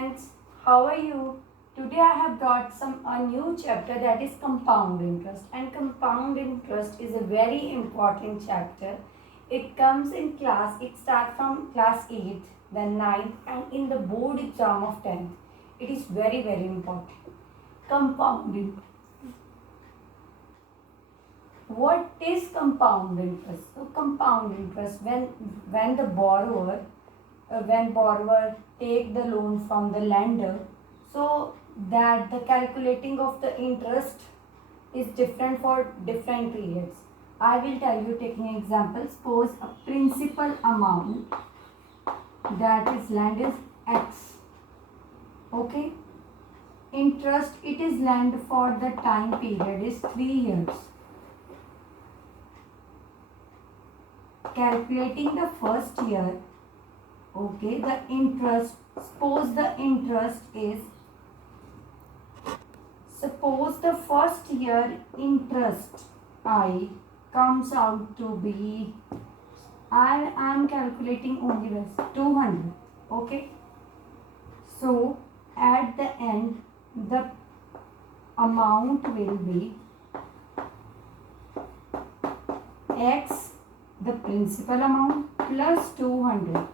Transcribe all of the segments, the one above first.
friends, how are you? Today I have brought a new chapter, that is compound interest, and compound interest is a very important chapter. It comes in class, it starts from class 8th, then 9th, and in the board exam of 10th. It is very important. Compound interest. What is compound interest? So compound interest, when the borrower when borrower take the loan from the lender, so that the calculating of the interest is different for different periods. I will tell you, taking an example. Suppose a principal amount that is lent is X. Okay. Interest it is lent for the time period is 3 years. Calculating the first year. Okay, the interest, suppose the first year interest I comes out to be, I am calculating only this 200. Okay, so at the end the amount will be X, the principal amount, plus 200,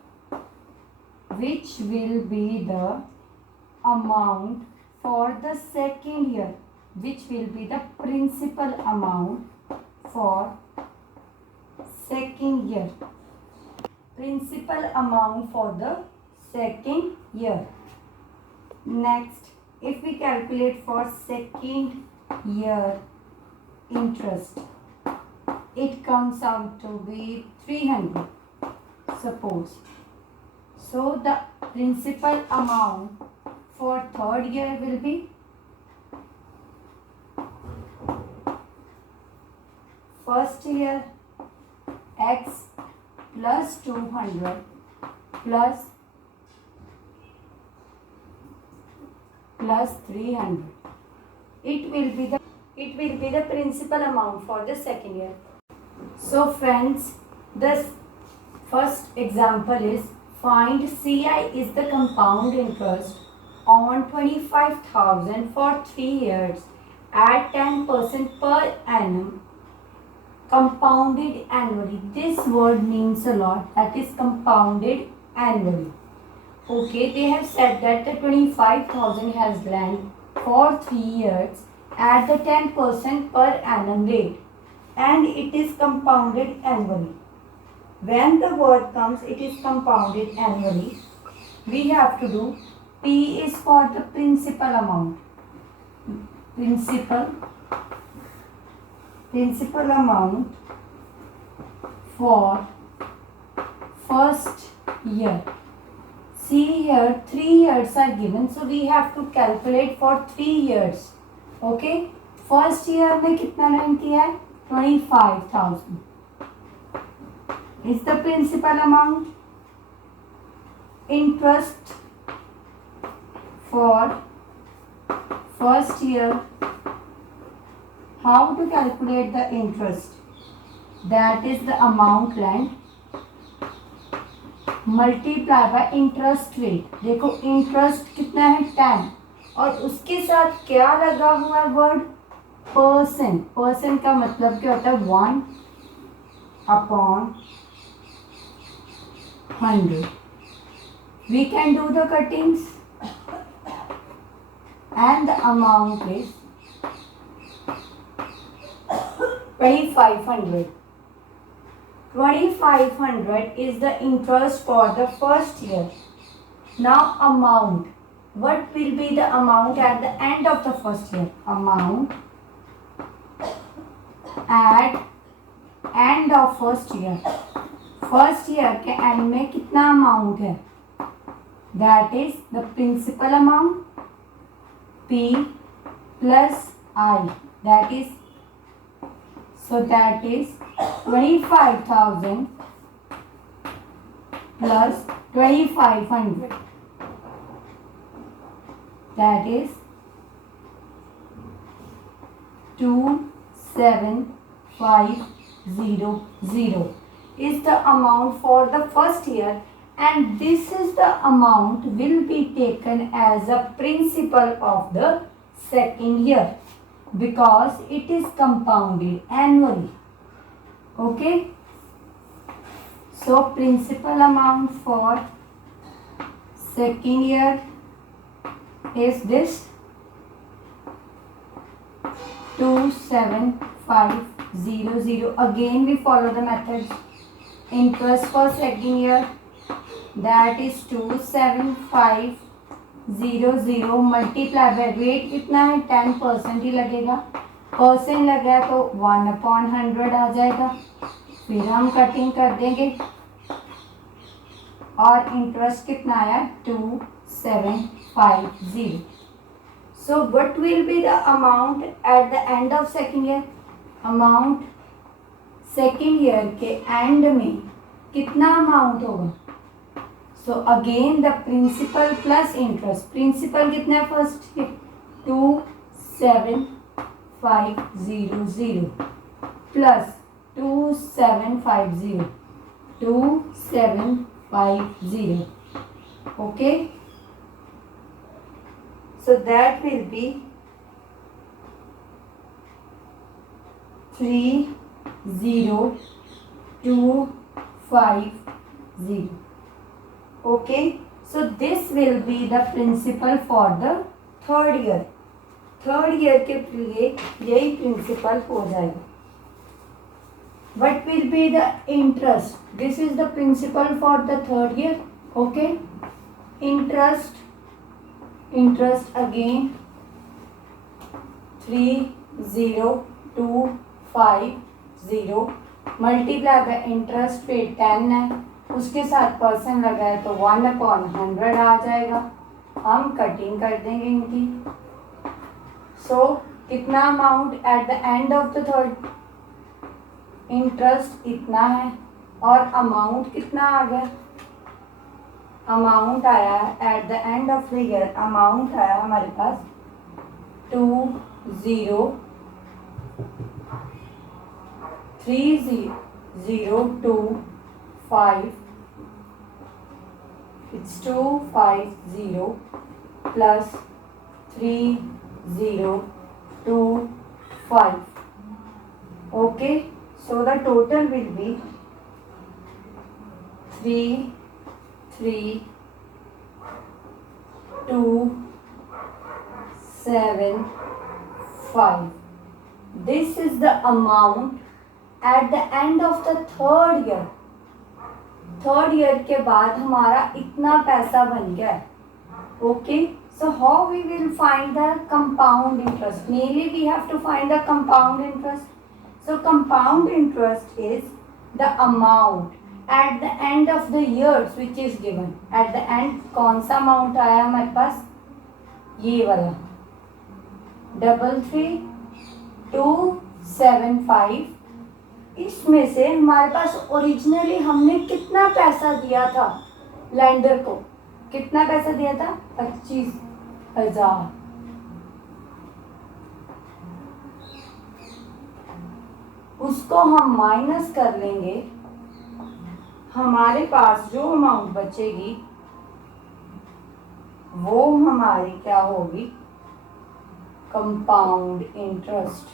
which will be the amount for the second year, which will be the principal amount for second year. Principal amount for the second year. Next, if we calculate for second year interest, it comes out to be 300, suppose. So the principal amount for third year will be first year X plus 200 plus 300. It will be the principal amount for the second year. So friends, this first example is, find CI is the compound interest on 25,000 for 3 years at 10% per annum, compounded annually. This word means a lot, that is compounded annually. Okay, they have said that the 25,000 has lent for 3 years at the 10% per annum rate, and it is compounded annually. When the word comes, it is compounded annually, we have to do P is for the principal amount. Principal amount for first year. See here, 3 years are given, so we have to calculate for 3 years. Okay, first year में कितना lent किया है? 25,000 is the principal amount. Interest for first year. How to calculate the interest? That is the amount lent multiply by interest rate. देखो interest कितना है? 10, और उसके साथ क्या लगा हुआ है वर्ड? परसेंट. परसेंट का मतलब क्या होता है? 1/100. We can do the cuttings, and the amount is 2,500. 2,500 is the interest for the first year. Now amount. What will be the amount at the end of the first year? Amount at end of first year. First year के end में कितना amount है? That is the principal amount P plus I, that is, so that is 25,000 plus 2,500, that is 2,750 is the amount for the first year, and this is the amount will be taken as a principal of the second year because it is compounded annually. Okay, so principal amount for second year is this 27500. Again we follow the methods. Interest for second year, that is 27500 multiply by rate कितना है 10% ही लगेगा, percent लगा तो 1/100 आ जाएगा. फिर हम cutting कर देंगे और इंटरेस्ट कितना आया 2750. So what will be the amount at the end of second year? Amount second year के end में कितना amount होगा? So again the principal plus interest. Principal कितना है first के 27500 plus 2750. Okay. So that will be 30250. Okay, so this will be the principal for the third year. Third year के लिए यही प्रिंसिपल हो जाएगा. What will be the interest? This is the principal for the third year. Okay, interest again 30250 multiply by interest पे 10 है, उसके साथ percent लगा है तो 1/100 आ जाएगा. हम कटिंग कर देंगे इनकी. सो कितना amount at the end of the third? Interest इतना है और अमाउंट कितना आ गया? अमाउंट आया at the end of the year, amount आया हमारे पास 203,025. It's 250 plus 3025. Okay, so the total will be 33275. This is the amount at the end of the third year. Third year के बाद हमारा इतना पैसा बन गया है. Okay, so how we will find the compound interest? Mainly we have to find the compound interest. So compound interest is the amount at the end of the years which is given. At the end कौन सा amount आया हमारे पास? ये वाला 33,275. इसमें से हमारे पास originally हमने कितना पैसा दिया था लैंडर को? कितना पैसा दिया था? 25,000. उसको हम माइनस कर लेंगे, हमारे पास जो अमाउंट बचेगी वो हमारी क्या होगी? Compound interest.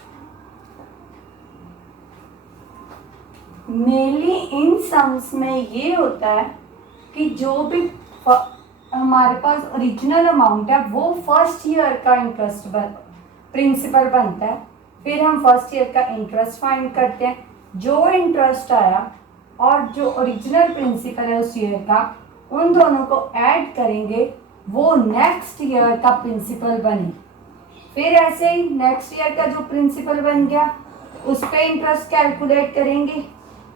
मेनली इन सम्स में ये होता है कि जो भी हमारे पास ओरिजिनल अमाउंट है वो फर्स्ट ईयर का इंटरेस्ट प्रिंसिपल बनता है. फिर हम फर्स्ट ईयर का इंटरेस्ट फाइंड करते हैं. जो इंटरेस्ट आया और जो ओरिजिनल प्रिंसिपल है उस ईयर का, उन दोनों को ऐड करेंगे, वो नेक्स्ट ईयर का प्रिंसिपल बने. फिर ऐसे ही नेक्स्ट ईयर का जो प्रिंसिपल बन गया उस पर इंटरेस्ट कैलकुलेट करेंगे,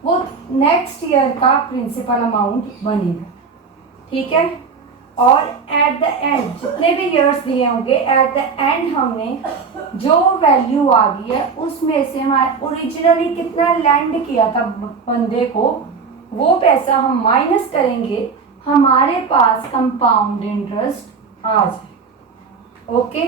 वो नेक्स्ट ईयर का प्रिंसिपल अमाउंट बनेगा. ठीक है. और एट द एंड जितने भी ईयर्स दिए होंगे, एट द एंड हमने जो वैल्यू आ गई है उसमें से हमारे ओरिजिनली कितना लैंड किया था बंदे को, वो पैसा हम माइनस करेंगे, हमारे पास कंपाउंड इंटरेस्ट आ जाए. ओके.